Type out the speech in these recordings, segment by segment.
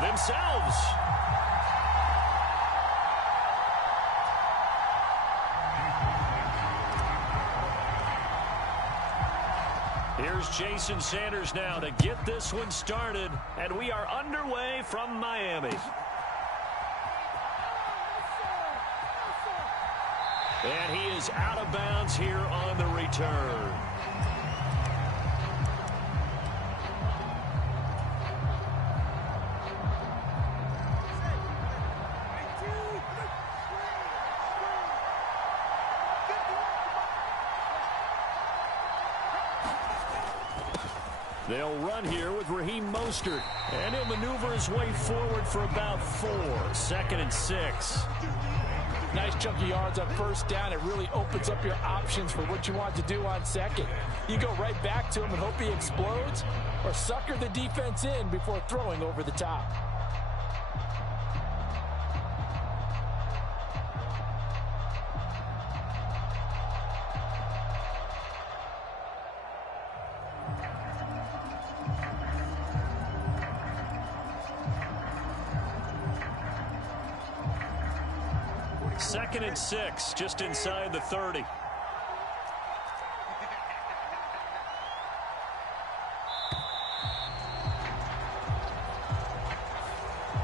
themselves. Here's Jason Sanders now to get this one started, and we are underway from Miami. And he is out of bounds here on the return. They'll run here with Raheem Mostert, and he'll maneuver his way forward for about 4. 2nd and 6. Nice chunk of yards on first down. It really opens up your options for what you want to do on second. You go right back to him and hope he explodes, or sucker the defense in before throwing over the top. Second and 6, just inside the 30.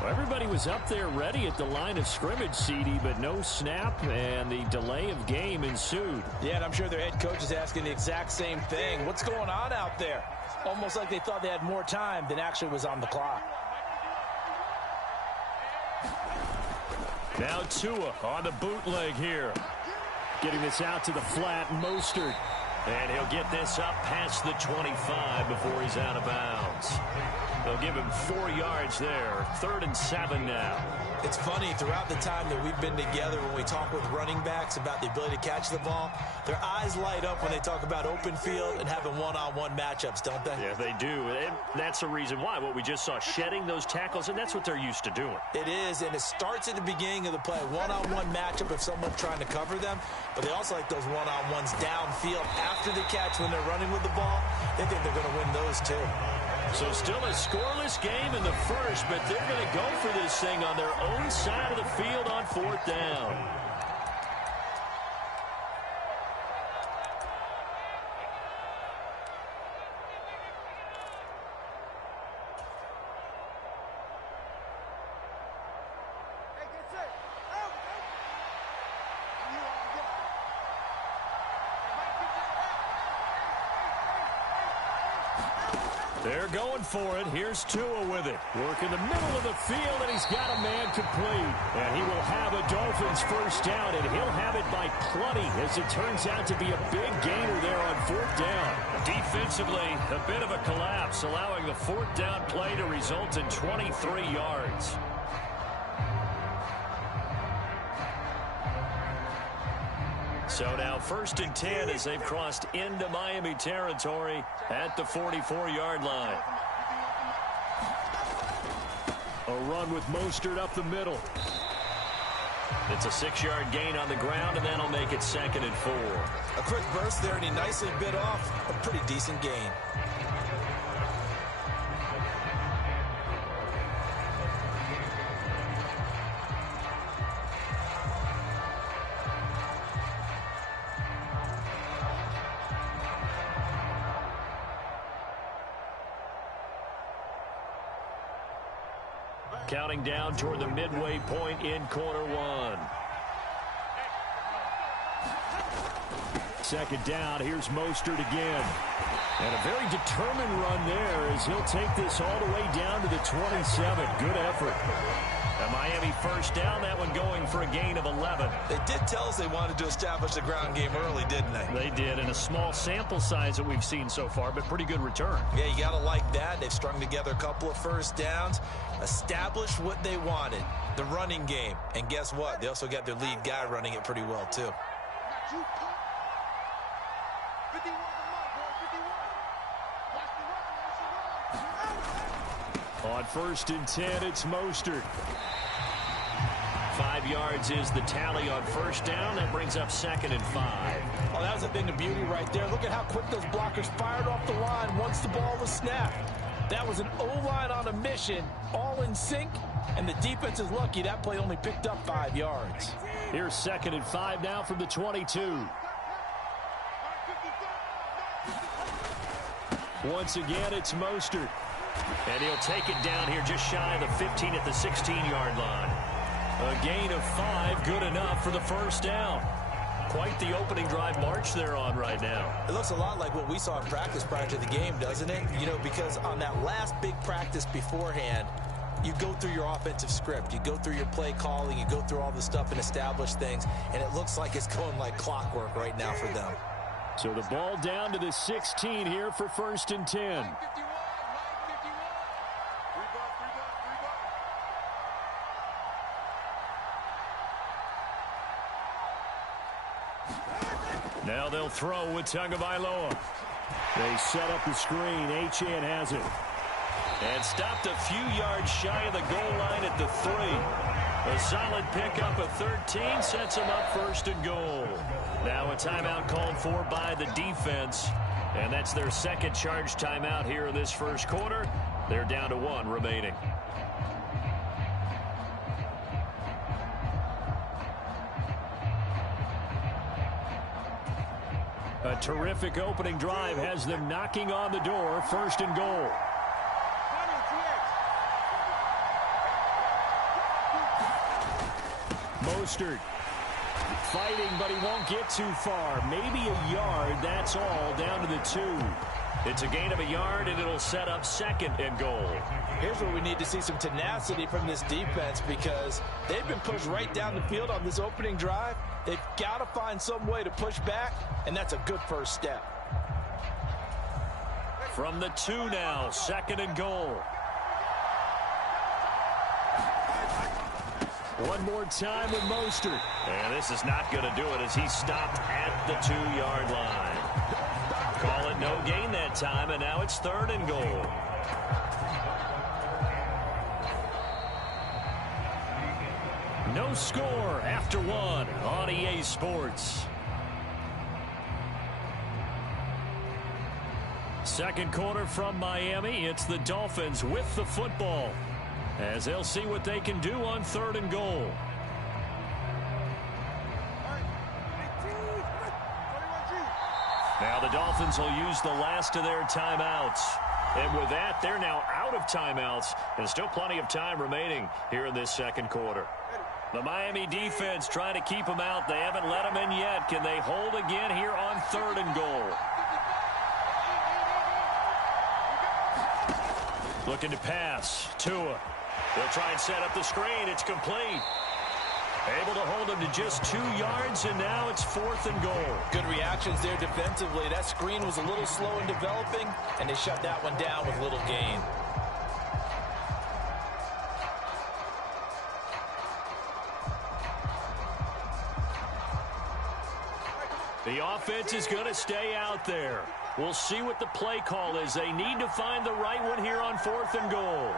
Well, everybody was up there ready at the line of scrimmage, CD, but no snap, and the delay of game ensued. Yeah, and I'm sure their head coach is asking the exact same thing. What's going on out there? Almost like they thought they had more time than actually was on the clock. Now Tua on the bootleg here. Getting this out to the flat, Mostert. And he'll get this up past the 25 before he's out of bounds. They'll give him 4 yards there. 3rd and 7 now. It's funny, throughout the time that we've been together, when we talk with running backs about the ability to catch the ball, their eyes light up when they talk about open field and having one-on-one matchups, don't they? Yeah, they do. And that's the reason why. What we just saw, shedding those tackles, and that's what they're used to doing. It is, and it starts at the beginning of the play. One-on-one matchup if someone's trying to cover them, but they also like those one-on-ones downfield after the catch when they're running with the ball. They think they're going to win those too. So still a scoreless game in the first, but they're going to go for this thing on their own side of the field on 4th down. They're going for it. Here's Tua with it. Work in the middle of the field, and he's got a man complete. And he will have a Dolphins first down, and he'll have it by plenty, as it turns out to be a big gainer there on 4th down. Defensively, a bit of a collapse, allowing the 4th down play to result in 23 yards. So now 1st and 10 as they've crossed into Miami territory at the 44-yard line. A run with Mostert up the middle. It's a 6-yard gain on the ground, and that'll make it 2nd and 4. A quick burst there, and he nicely bit off a pretty decent gain. Counting down toward the midway point in quarter 1. 2nd down. Here's Mostert again. And a very determined run there as he'll take this all the way down to the 27. Good effort. A Miami first down, that one going for a gain of 11. They did tell us they wanted to establish the ground game early, didn't they? They did, in a small sample size that we've seen so far, but pretty good return. Yeah, you got to like that. They've strung together a couple of first downs, established what they wanted, the running game. And guess what? They also got their lead guy running it pretty well, too. On 1st and 10, it's Mostert. 5 yards is the tally on first down. That brings up 2nd and 5. Oh, that was a thing of beauty right there. Look at how quick those blockers fired off the line once the ball was snapped. That was an O-line on a mission, all in sync, and the defense is lucky that play only picked up 5 yards. Here's 2nd and 5 now from the 22. Once again, it's Mostert. And he'll take it down here just shy of the 15 at the 16-yard line. A gain of 5, good enough for the first down. Quite the opening drive march they're on right now. It looks a lot like what we saw in practice prior to the game, doesn't it? You know, because on that last big practice beforehand, you go through your offensive script. You go through your play calling. You go through all the stuff and establish things. And it looks like it's going like clockwork right now for them. So the ball down to the 16 here for 1st and 10. Now they'll throw with Tagovailoa. They set up the screen. Achane has it. And stopped a few yards shy of the goal line at the 3. A solid pickup of 13 sets them up 1st and goal. Now a timeout called for by the defense. And that's their 2nd charge timeout here in this 1st quarter. They're down to 1 remaining. A terrific opening drive has them knocking on the door. 1st and goal. Mostert fighting, but he won't get too far. Maybe a yard, that's all, down to the 2. It's a gain of a yard, and it'll set up 2nd and goal. Here's where we need to see some tenacity from this defense because they've been pushed right down the field on this opening drive. They've got to find some way to push back, and that's a good first step. From the 2 now, 2nd and goal. One more time with Mostert. And this is not going to do it as he stopped at the 2-yard line. Call it no gain that time, and now it's 3rd and goal. No score after 1 on EA Sports. 2nd quarter from Miami. It's the Dolphins with the football, as they'll see what they can do on 3rd and goal. Now the Dolphins will use the last of their timeouts. And with that, they're now out of timeouts. And still plenty of time remaining here in this 2nd quarter. The Miami defense trying to keep them out. They haven't let them in yet. Can they hold again here on 3rd and goal? Looking to pass. Tua. They'll try and set up the screen. It's complete. Able to hold him to just 2 yards, and now it's 4th and goal. Good reactions there defensively. That screen was a little slow in developing, and they shut that one down with little gain. The offense is going to stay out there. We'll see what the play call is. They need to find the right one here on 4th and goal.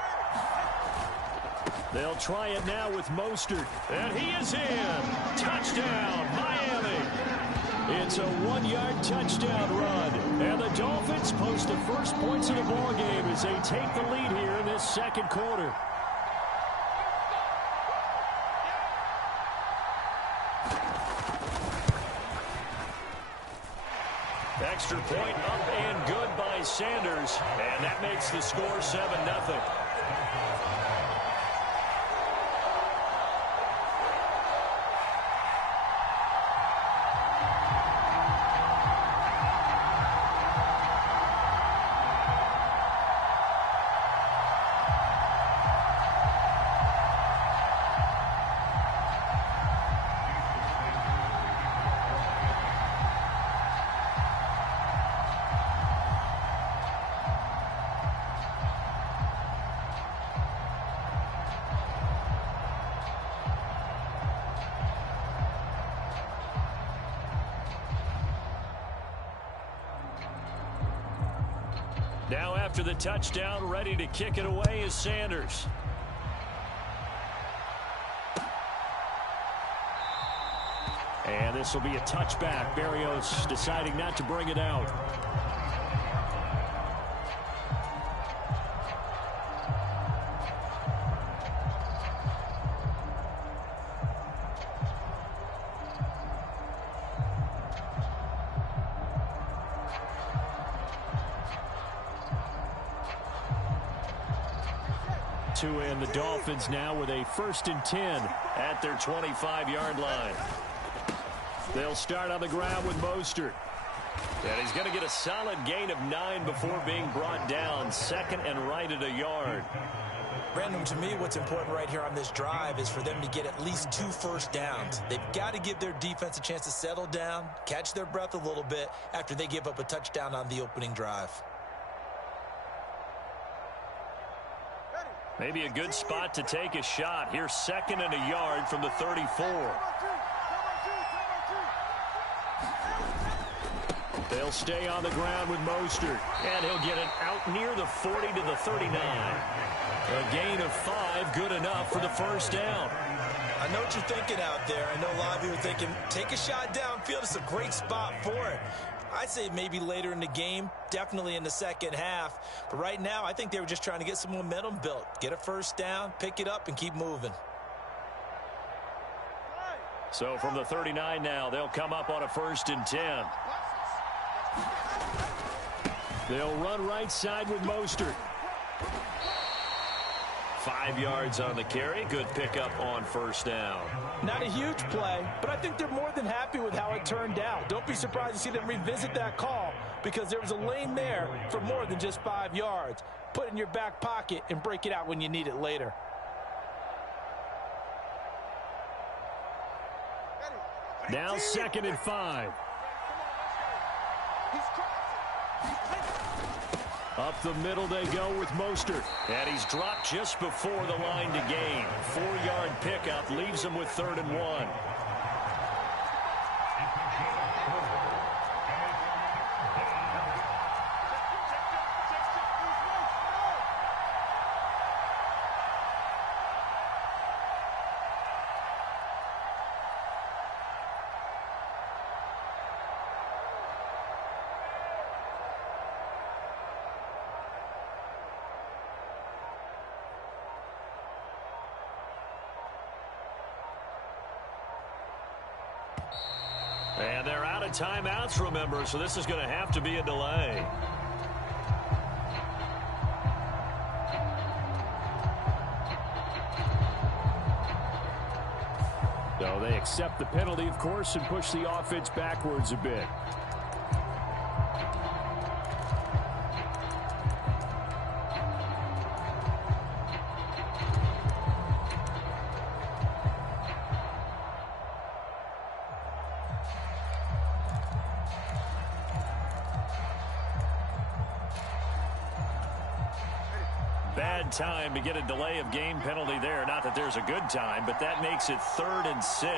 They'll try it now with Mostert. And he is in. Touchdown, Miami. It's a 1-yard touchdown run. And the Dolphins post the first points of the ballgame as they take the lead here in this 2nd quarter. Extra point up and good by Sanders. And that makes the score 7-0. Now after the touchdown, ready to kick it away is Sanders. And this will be a touchback. Berrios deciding not to bring it out. Tua and the Dolphins now with a 1st and 10 at their 25-yard line. They'll start on the ground with Mostert. And he's going to get a solid gain of 9 before being brought down. 2nd and right at a yard. Brandon, to me, what's important right here on this drive is for them to get at least 2 first downs. They've got to give their defense a chance to settle down, catch their breath a little bit after they give up a touchdown on the opening drive. Maybe a good spot to take a shot. Here's 2nd and a yard from the 34. They'll stay on the ground with Mostert, and he'll get it out near the 40 to the 39. A gain of 5, good enough for the 1st down. I know what you're thinking out there. I know a lot of you are thinking, take a shot downfield. It's a great spot for it. I'd say maybe later in the game, definitely in the second half. But right now, I think they were just trying to get some momentum built. Get a 1st down, pick it up, and keep moving. So from the 39 now, they'll come up on a 1st and 10. They'll run right side with Mostert. 5 yards on the carry. Good pickup on 1st down. Not a huge play, but I think they're more than happy with how it turned out. Don't be surprised to see them revisit that call because there was a lane there for more than just 5 yards. Put it in your back pocket and break it out when you need it later. Now 2nd and 5. Up the middle they go with Mostert. And he's dropped just before the line to gain. 4-yard pickup leaves him with 3rd and 1. And they're out of timeouts, remember, so this is going to have to be a delay. So they accept the penalty, of course, and push the offense backwards a bit. Bad time to get a delay of game penalty there. Not that there's a good time, but that makes it 3rd and 6.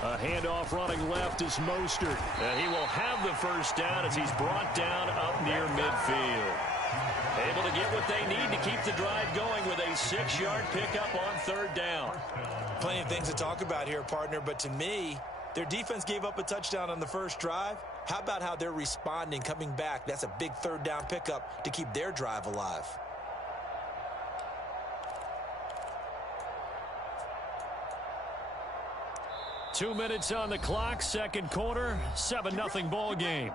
A handoff running left is Mostert. And he will have the 1st down as he's brought down up near midfield. Able to get what they need to keep the drive going with a 6-yard pickup on 3rd down. Plenty of things to talk about here, partner, but to me, their defense gave up a touchdown on the 1st drive. How about how they're responding, coming back? That's a big 3rd down pickup to keep their drive alive. Two minutes on the clock, 2nd quarter, 7-0 ball game.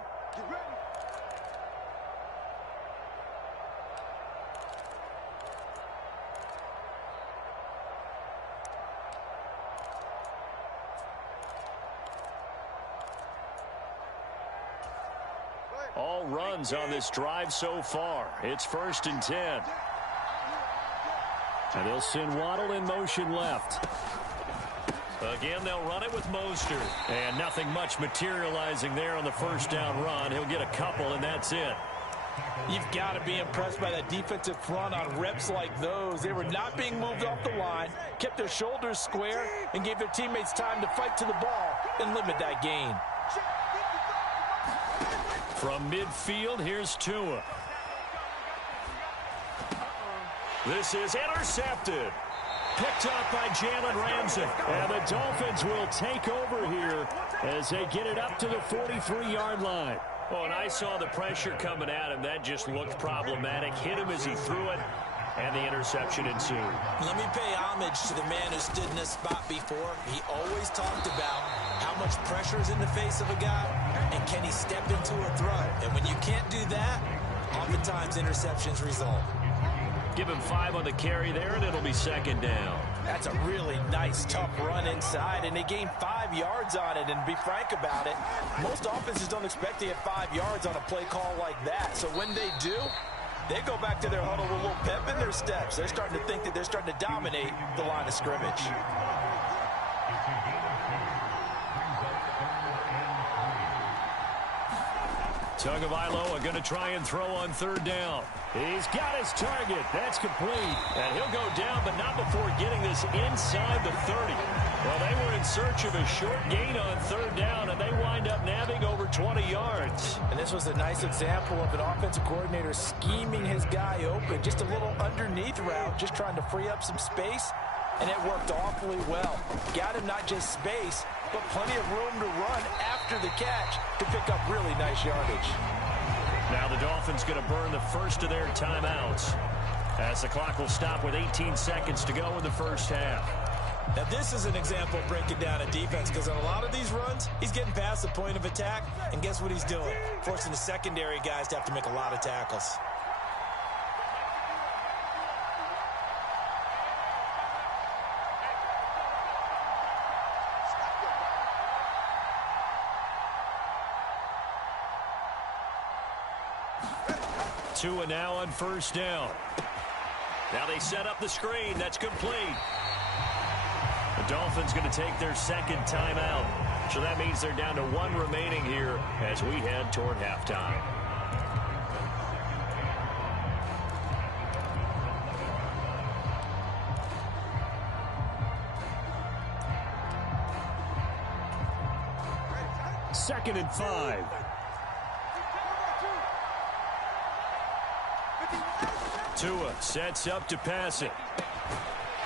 All runs on this drive so far. It's 1st and 10. And they'll send Waddle in motion left. Again, they'll run it with Mostert. And nothing much materializing there on the 1st down run. He'll get a couple, and that's it. You've got to be impressed by that defensive front on reps like those. They were not being moved off the line, kept their shoulders square, and gave their teammates time to fight to the ball and limit that gain. From midfield, here's Tua. This is intercepted. Picked up by Jalen Ramsey. And the Dolphins will take over here as they get it up to the 43-yard line. Oh, and I saw the pressure coming at him. That just looked problematic. Hit him as he threw it, and the interception ensued. Let me pay homage to the man who stood in this spot before. He always talked about how much pressure is in the face of a guy, and can he step into a throw. And when you can't do that, oftentimes interceptions result. Give him 5 on the carry there, and it'll be second down. That's a really nice, tough run inside, and they gained 5 yards on it. And to be frank about it, most offenses don't expect to get 5 yards on a play call like that. So when they do, they go back to their huddle with a little pep in their steps. They're starting to think that they're starting to dominate the line of scrimmage. Tagovailoa going to try and throw on third down. He's got his target. That's complete. And he'll go down, but not before getting this inside the 30. Well, they were in search of a short gain on third down, and they wind up nabbing over 20 yards. And this was a nice example of an offensive coordinator scheming his guy open. Just a little underneath route, just trying to free up some space, and it worked awfully well. Got him not just space, but plenty of room to run after the catch to pick up really nice yardage. Now the Dolphins going to burn the first of their timeouts as the clock will stop with 18 seconds to go in the first half. Now this is an example of breaking down a defense, because on a lot of these runs, he's getting past the point of attack, and guess what he's doing? Forcing the secondary guys to have to make a lot of tackles. Tua now on first down. Now they set up the screen. That's complete. The Dolphins going to take their second timeout. So that means they're down to 1 remaining here as we head toward halftime. Second and 5. Tua sets up to pass it.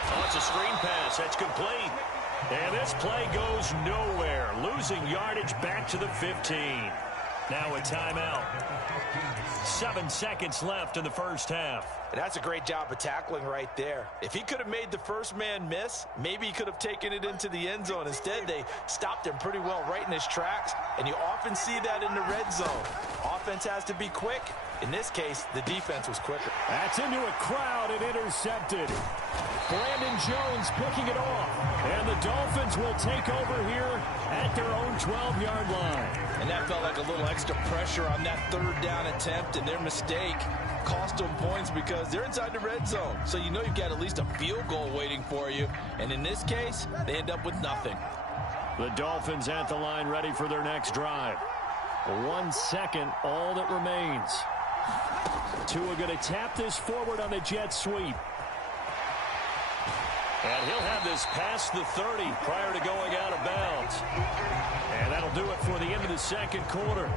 Oh, it's a screen pass. That's complete. And this play goes nowhere. Losing yardage back to the 15. Now a timeout. 7 seconds left in the first half. And that's a great job of tackling right there. If he could have made the first man miss, maybe he could have taken it into the end zone. Instead, they stopped him pretty well right in his tracks, and you often see that in the red zone. Offense has to be quick. In this case, the defense was quicker. That's into a crowd and intercepted. Brandon Jones picking it off. And the Dolphins will take over here at their own 12-yard line. And that felt like a little extra pressure on that third down attempt, and their mistake cost them points because they're inside the red zone. So you know you've got at least a field goal waiting for you. And in this case, they end up with nothing. The Dolphins at the line ready for their next drive. 1 second, all that remains. Tua going to tap this forward on the jet sweep. And he'll have this past the 30 prior to going out of bounds. And that'll do it for the end of the second quarter.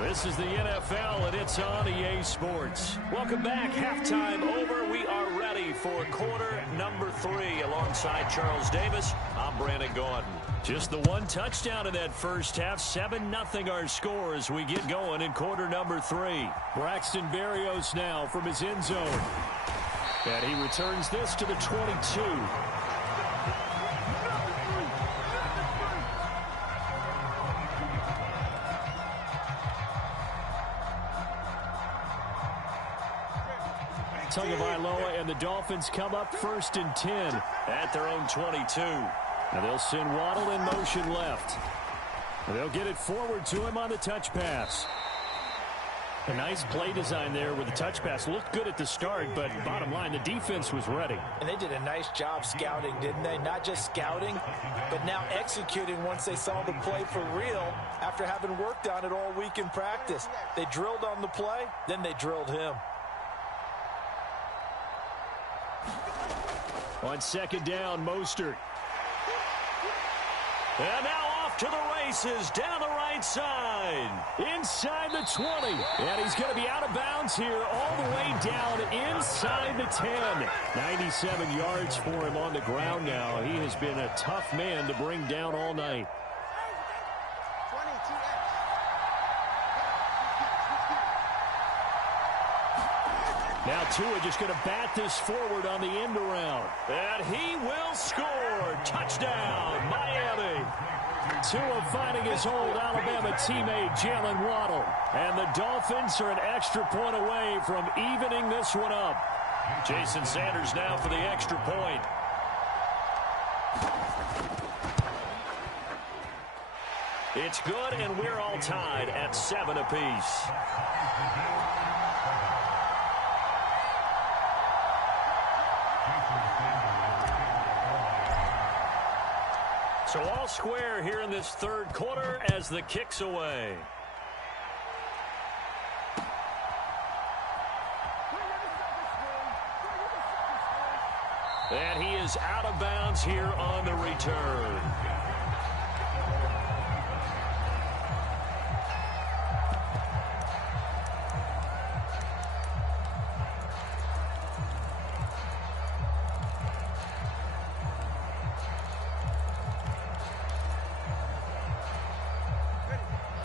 This is the NFL, and it's on EA Sports. Welcome back. Halftime over. We are ready for quarter number 3. Alongside Charles Davis, I'm Brandon Gaudin. Just the 1 touchdown in that first half. 7-0 our score as we get going in quarter number 3. Braxton Berrios now from his end zone. And he returns this to the 22. Tagovailoa and the Dolphins come up 1st and 10 at their own 22. Now they'll send Waddle in motion left. And they'll get it forward to him on the touch pass. A nice play design there with the touch pass. Looked good at the start, but bottom line, the defense was ready. And they did a nice job scouting, didn't they? Not just scouting, but now executing once they saw the play for real after having worked on it all week in practice. They drilled on the play, then they drilled him. On second down, Mostert. And now off to the races, down the right side, inside the 20. And he's going to be out of bounds here all the way down inside the 10. 97 yards for him on the ground now. He has been a tough man to bring down all night. Now Tua just going to bat this forward on the end around. And he will score. Touchdown, Miami. Tua finding his old Alabama teammate, Jalen Waddle. And the Dolphins are an extra point away from evening this one up. Jason Sanders now for the extra point. It's good, and we're all tied at 7 apiece. So all square here in this third quarter as the kick's away. And he is out of bounds here on the return.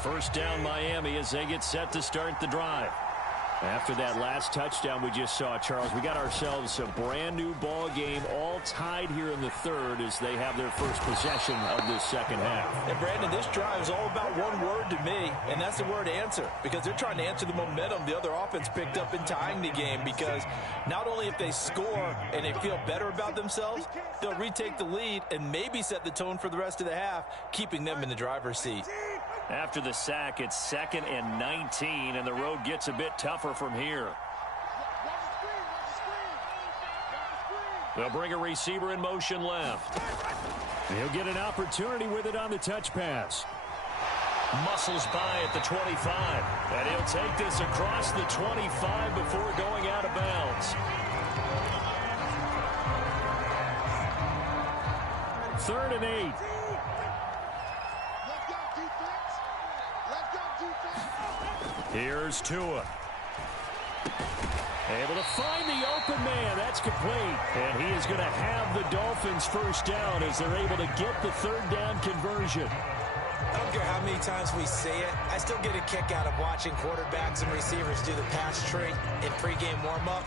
First down Miami as they get set to start the drive. After that last touchdown we just saw, Charles, we got ourselves a brand new ball game, all tied here in the third as they have their first possession of this second half. And Brandon, this drive is all about one word to me, and that's the word answer, because they're trying to answer the momentum the other offense picked up in tying the game, because not only if they score and they feel better about themselves, they'll retake the lead and maybe set the tone for the rest of the half, keeping them in the driver's seat. After the sack, it's 2nd and 19, and the road gets a bit tougher from here. They'll bring a receiver in motion left. He'll get an opportunity with it on the touch pass. Muscles by at the 25, and he'll take this across the 25 before going out of bounds. 3rd and 8. Here's Tua. Able to find the open man. That's complete. And he is going to have the Dolphins first down as they're able to get the third down conversion. I don't care how many times we say it. I still get a kick out of watching quarterbacks and receivers do the pass tree in pregame warm-up.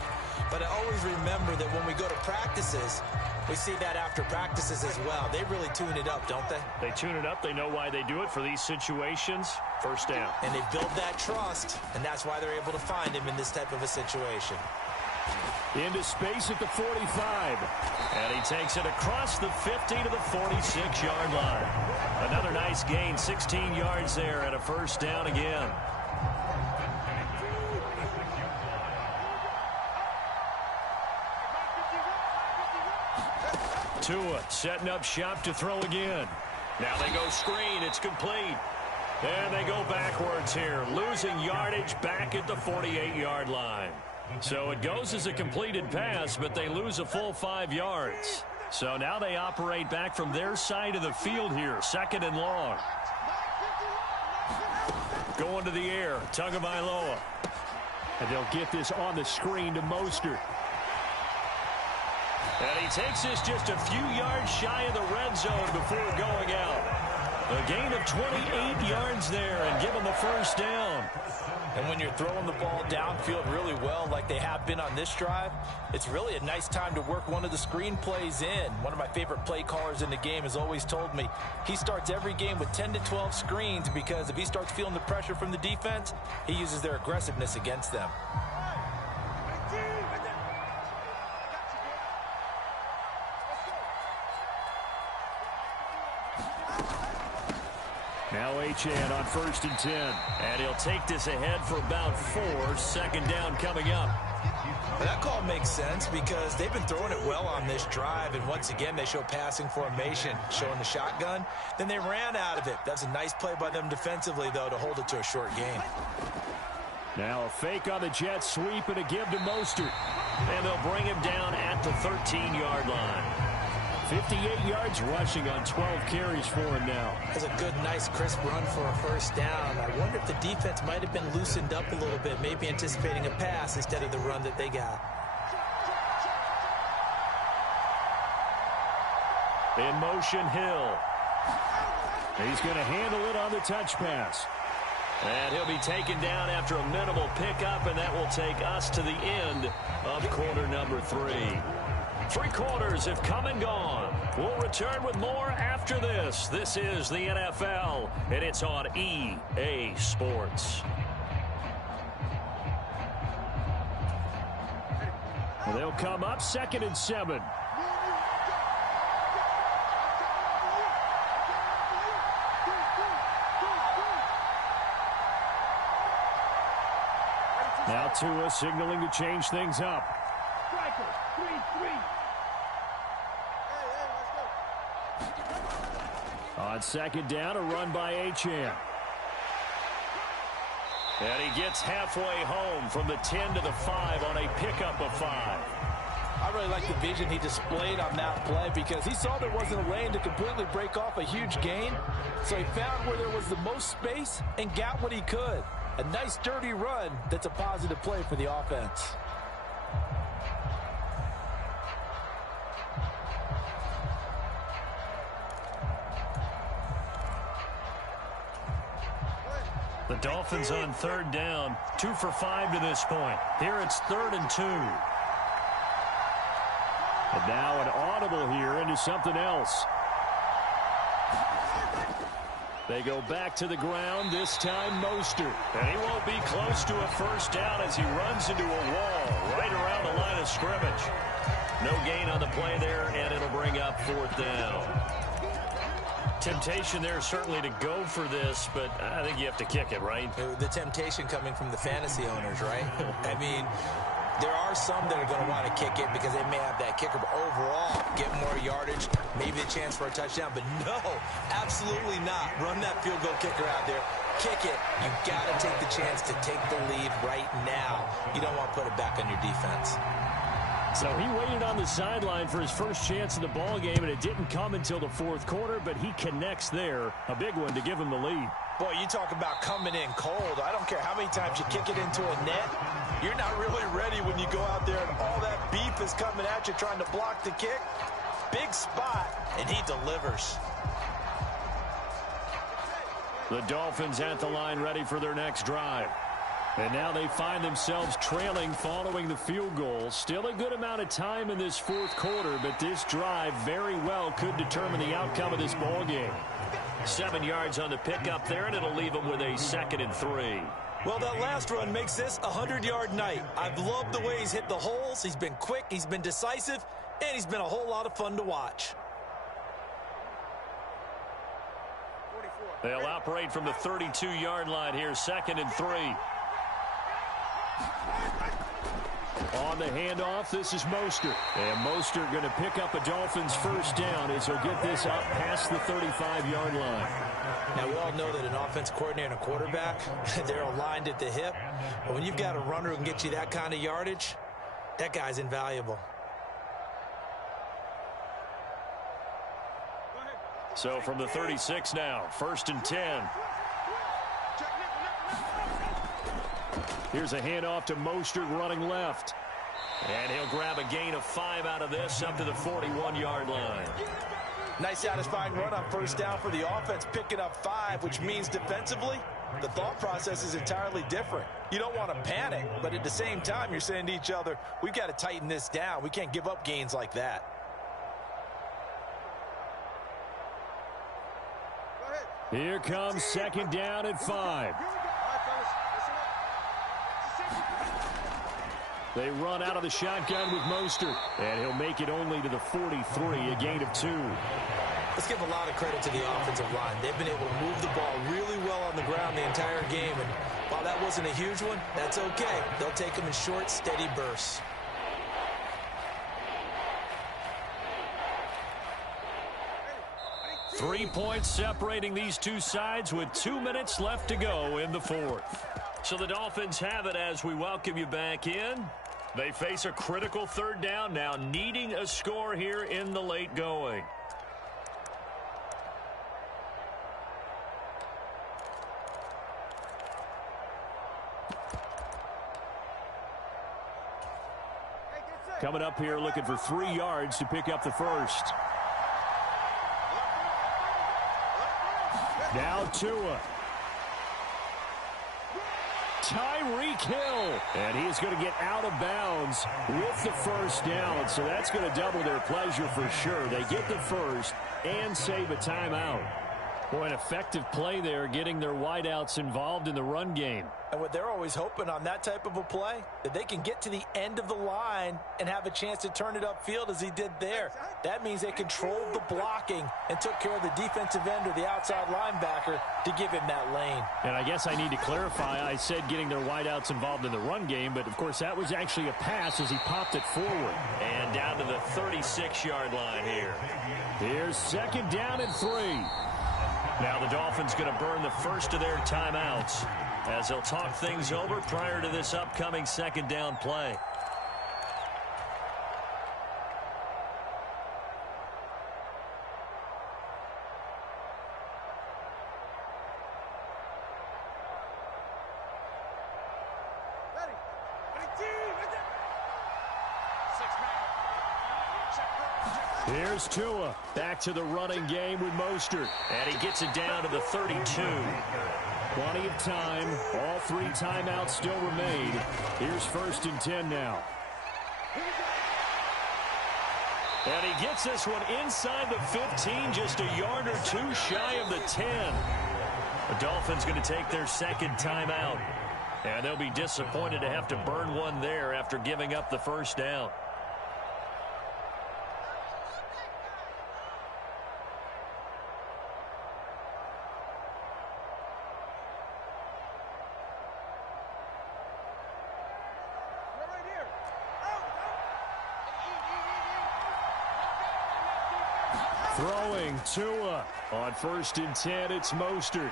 But I always remember that when we go to practices, we see that after practices as well. They really tune it up, don't they? They tune it up. They know why they do it for these situations. First down. And they build that trust, and that's why they're able to find him in this type of a situation. Into space at the 45. And he takes it across the 50 to the 46-yard line. Another nice gain, 16 yards there, and a first down again. Tua setting up shop to throw again. Now they go screen. It's complete. And they go backwards here, losing yardage back at the 48-yard line. So it goes as a completed pass, but they lose a full 5 yards. So now they operate back from their side of the field here, 2nd and long. Going to the air, Tagovailoa. And they'll get this on the screen to Mostert. And he takes this just a few yards shy of the red zone before going out. A gain of 28 yards there and give him the first down. And when you're throwing the ball downfield really well like they have been on this drive, it's really a nice time to work one of the screen plays in. One of my favorite play callers in the game has always told me he starts every game with 10 to 12 screens because if he starts feeling the pressure from the defense, he uses their aggressiveness against them. Now Achane on 1st and 10. And he'll take this ahead for about 4. 2nd down coming up. That call makes sense because they've been throwing it well on this drive. And once again, they show passing formation, showing the shotgun. Then they ran out of it. That's a nice play by them defensively, though, to hold it to a short gain. Now a fake on the jet sweep and a give to Mostert. And they'll bring him down at the 13-yard line. 58 yards rushing on 12 carries for him now. That's a good, nice, crisp run for a first down. I wonder if the defense might have been loosened up a little bit, maybe anticipating a pass instead of the run that they got. In motion, Hill. He's going to handle it on the touch pass. And he'll be taken down after a minimal pickup, and that will take us to the end of quarter number 3. 3 quarters have come and gone. We'll return with more after this. This is the NFL, and it's on EA Sports. They'll come up 2nd and 7. Now Tua signaling to change things up. On 2nd down, a run by Achane. And he gets halfway home from the 10 to the 5 on a pickup of 5. I really like the vision he displayed on that play because he saw there wasn't a lane to completely break off a huge gain. So he found where there was the most space and got what he could. A nice dirty run that's a positive play for the offense. The Dolphins on 3rd down, 2 for 5 to this point. Here it's 3rd and 2. And now an audible here into something else. They go back to the ground, this time Mostert. And he won't be close to a first down as he runs into a wall right around the line of scrimmage. No gain on the play there, and it'll bring up 4th down. Temptation there certainly to go for this, but I think you have to kick it, right? The temptation coming from the fantasy owners, right? I mean, there are some that are going to want to kick it because they may have that kicker, but overall, get more yardage, maybe a chance for a touchdown. But no, absolutely not. Run that field goal kicker out there. Kick it. You got to take the chance to take the lead right now. You don't want to put it back on your defense. So he waited on the sideline for his first chance in the ball game, and it didn't come until the 4th quarter, but he connects there. A big one to give him the lead. Boy, you talk about coming in cold. I don't care how many times you kick it into a net. You're not really ready when you go out there and all that beef is coming at you trying to block the kick. Big spot, and he delivers. The Dolphins at the line ready for their next drive. And now they find themselves trailing following the field goal. Still a good amount of time in this 4th quarter, but this drive very well could determine the outcome of this ball game. 7 yards on the pickup there, and it'll leave them with a 2nd and 3. Well, that last run makes this a 100-yard night. I've loved the way he's hit the holes. He's been quick, he's been decisive, and he's been a whole lot of fun to watch. They'll operate from the 32-yard line here, 2nd and 3. On the handoff, this is Mostert. And Mostert going to pick up a Dolphins first down as he'll get this up past the 35-yard line. Now, we all know that an offense coordinator and a quarterback, they're aligned at the hip. But when you've got a runner who can get you that kind of yardage, that guy's invaluable. So from the 36 now, 1st and 10. Here's a handoff to Mostert running left. And he'll grab a gain of 5 out of this up to the 41-yard line. Nice satisfying run on first down for the offense, picking up 5, which means defensively, the thought process is entirely different. You don't want to panic, but at the same time, you're saying to each other, we've got to tighten this down. We can't give up gains like that. Here comes 2nd down at 5. They run out of the shotgun with Mostert, and he'll make it only to the 43, a gain of 2. Let's give a lot of credit to the offensive line. They've been able to move the ball really well on the ground the entire game, and while that wasn't a huge one, that's okay. They'll take them in short, steady bursts. Three points separating these two sides with 2 minutes left to go in the 4th. So the Dolphins have it as we welcome you back in. They face a critical 3rd down now, needing a score here in the late going. Coming up here looking for 3 yards to pick up the first. Now Tua. Tyreek Hill. And he's going to get out of bounds with the first down. So that's going to double their pleasure for sure. They get the first and save a timeout. Boy, an effective play there, getting their wideouts involved in the run game. And what they're always hoping on that type of a play, that they can get to the end of the line and have a chance to turn it upfield as he did there. That means they controlled the blocking and took care of the defensive end or the outside linebacker to give him that lane. And I guess I need to clarify, I said getting their wideouts involved in the run game, but of course that was actually a pass as he popped it forward. And down to the 36-yard line here. Here's 2nd down and 3. Now the Dolphins going to burn the first of their timeouts as they'll talk things over prior to this upcoming 2nd down play. Here's Tua. Back to the running game with Mostert. And he gets it down to the 32. Plenty of time. All 3 timeouts still remain. Here's 1st and 10 now. And he gets this one inside the 15, just a yard or 2 shy of the 10. The Dolphins going to take their 2nd timeout. And they'll be disappointed to have to burn one there after giving up the 1st down. Throwing Tua. On 1st and 10, it's Mostert.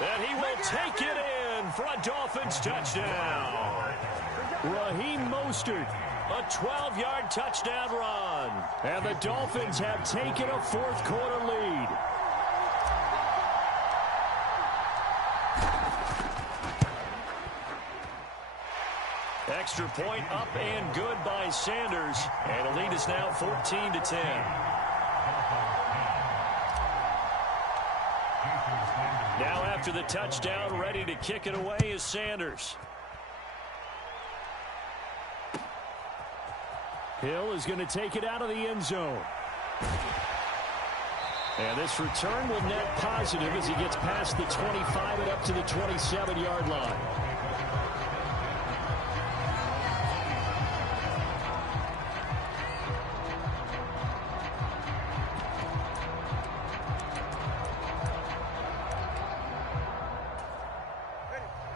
And he will take it in for a Dolphins touchdown. Raheem Mostert. A 12-yard touchdown run. And the Dolphins have taken a 4th quarter lead. Extra point up and good by Sanders. And the lead is now 14-10. Now after the touchdown, ready to kick it away is Sanders. Hill is going to take it out of the end zone. And this return will net positive as he gets past the 25 and up to the 27-yard line.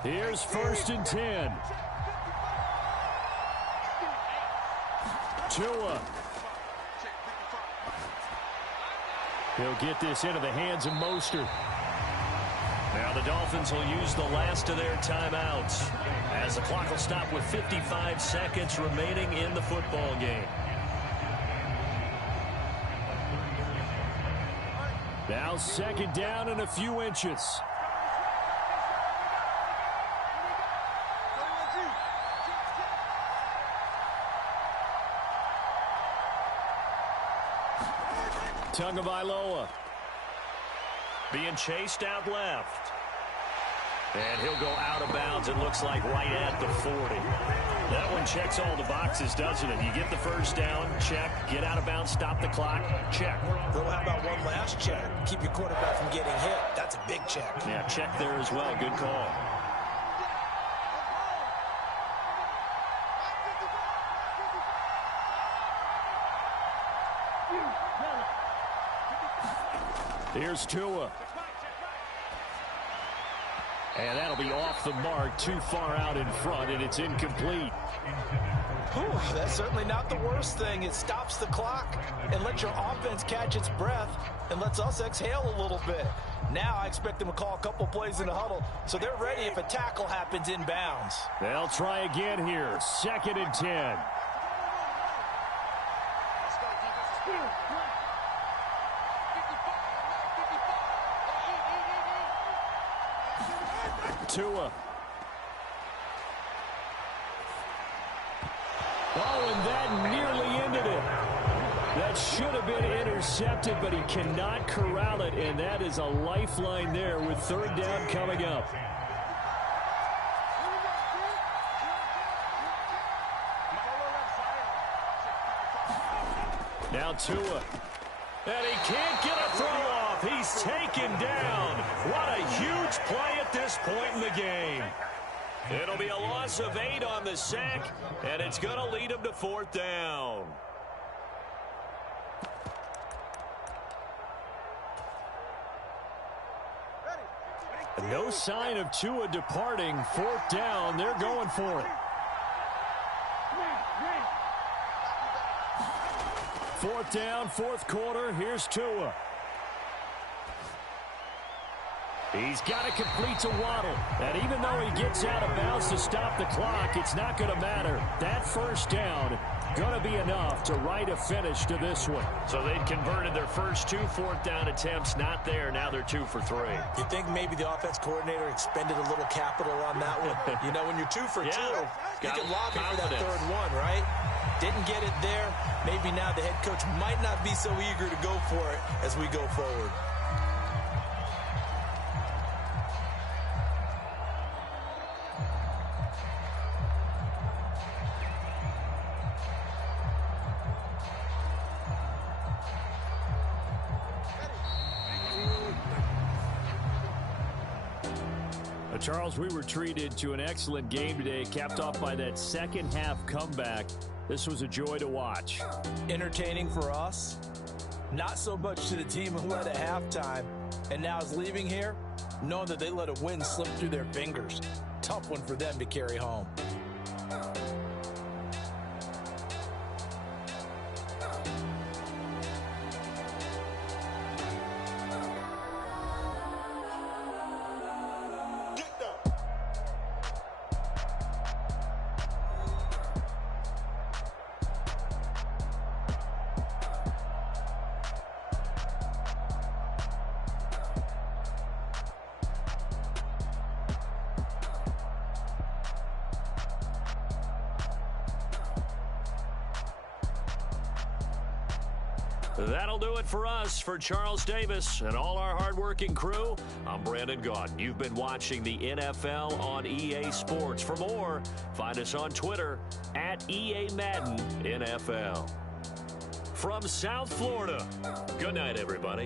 Here's 1st and 10. Tua. He'll get this into the hands of Mostert. Now the Dolphins will use the last of their timeouts as the clock will stop with 55 seconds remaining in the football game. Now 2nd down and a few inches. Tagovailoa being chased out left. And he'll go out of bounds, it looks like, right at the 40. That one checks all the boxes, doesn't it? You get the 1st down, check. Get out of bounds, stop the clock, check. Well, how about one last check? Keep your quarterback from getting hit. That's a big check. Yeah, check there as well. Good call. Here's Tua. And that'll be off the mark, too far out in front, and it's incomplete. Whew, that's certainly not the worst thing. It stops the clock and lets your offense catch its breath and lets us exhale a little bit. Now I expect them to call a couple plays in the huddle, so they're ready if a tackle happens inbounds. They'll try again here. 2nd and 10. Tua. Oh, and that nearly ended it. That should have been intercepted, but he cannot corral it, and that is a lifeline there with 3rd down coming up. Now Tua. And he can't get a throw off. He's taken down. What a huge play at this point in the game. It'll be a loss of 8 on the sack, and it's going to lead him to 4th down. No sign of Tua departing. 4th down. They're going for it. 4th down, 4th quarter. Here's Tua. He's got to complete to Waddle. And even though he gets out of bounds to stop the clock, it's not going to matter. That 1st down going to be enough to write a finish to this one. So they'd converted their first 2 4th down attempts. Not there. Now they're 2 for 3. You think maybe the offense coordinator expended a little capital on that one? You know, when you're 2 for 2, you can lobby for that 3rd one, right? Didn't get it there. Maybe now the head coach might not be so eager to go for it as we go forward. Charles, we were treated to an excellent game today, capped off by that second half comeback. This was a joy to watch. Entertaining for us, not so much to the team who led at halftime and now is leaving here, knowing that they let a win slip through their fingers. Tough one for them to carry home. That'll do it for us. For Charles Davis and all our hardworking crew, I'm Brandon Gaudin. You've been watching the NFL on EA Sports. For more, find us on Twitter at EA Madden NFL. From South Florida, good night, everybody.